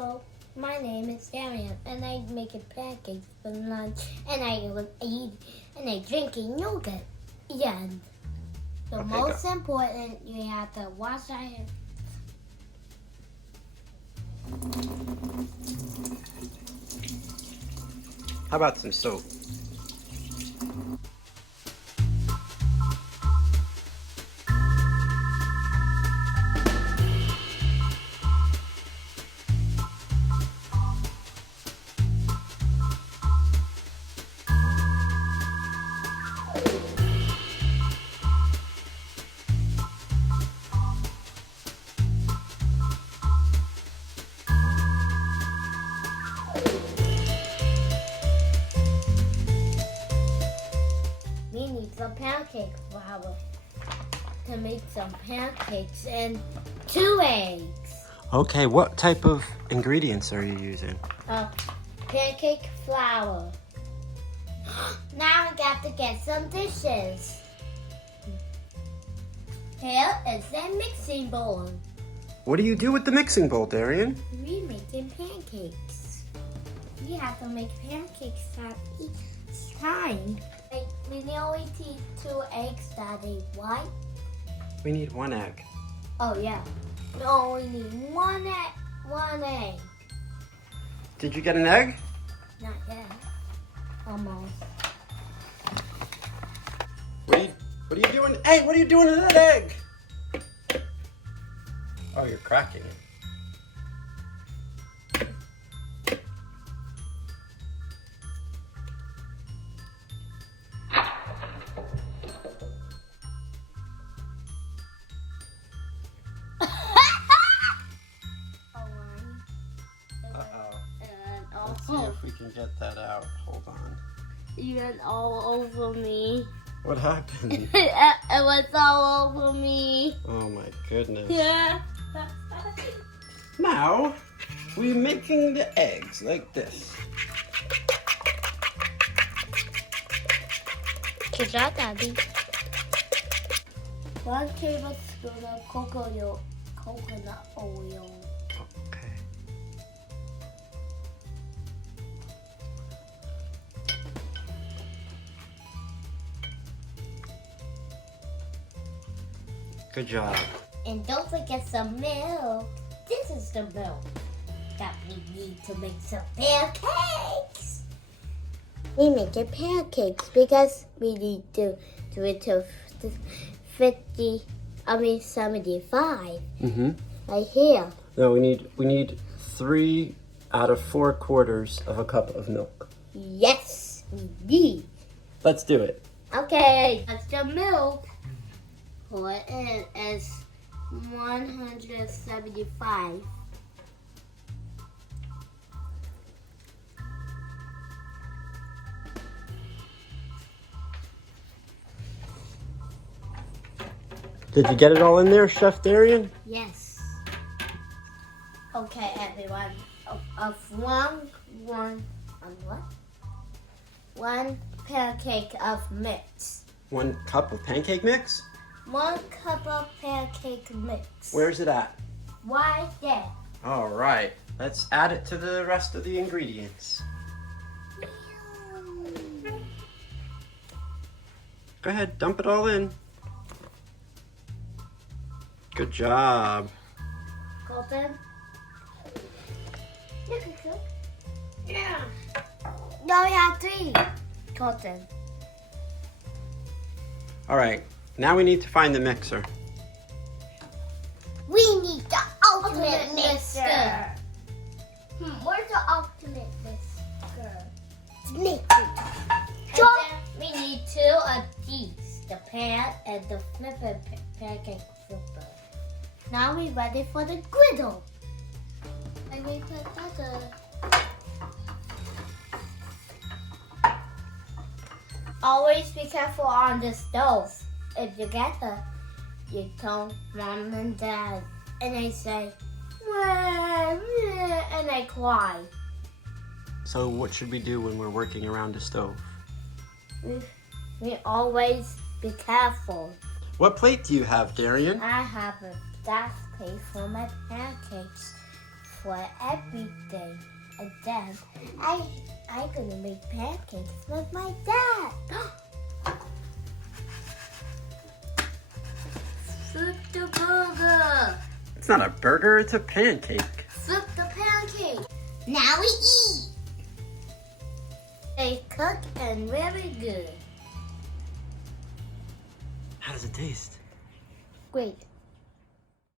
Hello, my name is Darien, and I make pancakes for lunch, and I was eating, and I drinking yogurt. Yeah. The most important, you have to wash your hands. How about some soap? We need some pancake flour to make some pancakes and 2 eggs. Okay, what type of ingredients are you using? Pancake flour. Now I got to get some dishes. Here is a mixing bowl. What do you do with the mixing bowl, Darien? We making pancakes. We have to make pancakes at each time. We only need 2 eggs that is white. We need 1 egg. Oh yeah. We only need 1 egg. 1 egg. Did you get an egg? Not yet. Almost. What are you doing? Hey, what are you doing to that egg? Oh, you're cracking it. Let's see if we can get that out. Hold on. You went all over me. What happened? It was all over me. Oh my goodness. Yeah. Now, we're making the eggs like this. Good job, Daddy. 1 tablespoon of coconut oil. Okay. Good job. And don't forget some milk. This is the milk that we need to make some pancakes. We make pancakes because we need to do it to 75. Mm-hmm. Right here. No, we need 3 out of 4 quarters of a cup of milk. Yes, we need. Let's do it. Okay, that's the milk. Pour it in as 175. Did you get it all in there, Chef Darien? Yes. Okay, everyone. One pancake of mix. 1 cup of pancake mix? 1 cup of pancake mix. Where's it at? Right there. All right. Let's add it to the rest of the ingredients. Go ahead, dump it all in. Good job. Colton? You can cook. Yeah. No, we have 3. Colton. All right. Now we need to find the mixer. We need the ultimate mixer. Where's the ultimate mixer? Mixer. We need 2 of these, the pan and the pancake flipper. Now we're ready for the griddle. And we put butter. Always be careful on the stove. If you get her, you tell mom and dad, and they say, and they cry. So what should we do when we're working around the stove? We always be careful. What plate do you have, Darien? I have a glass plate for my pancakes for everything. And then I'm gonna make pancakes with my dad. Flip the burger. It's not a burger, it's a pancake. Flip the pancake. Now we eat. They cook and very good. How does it taste? Great.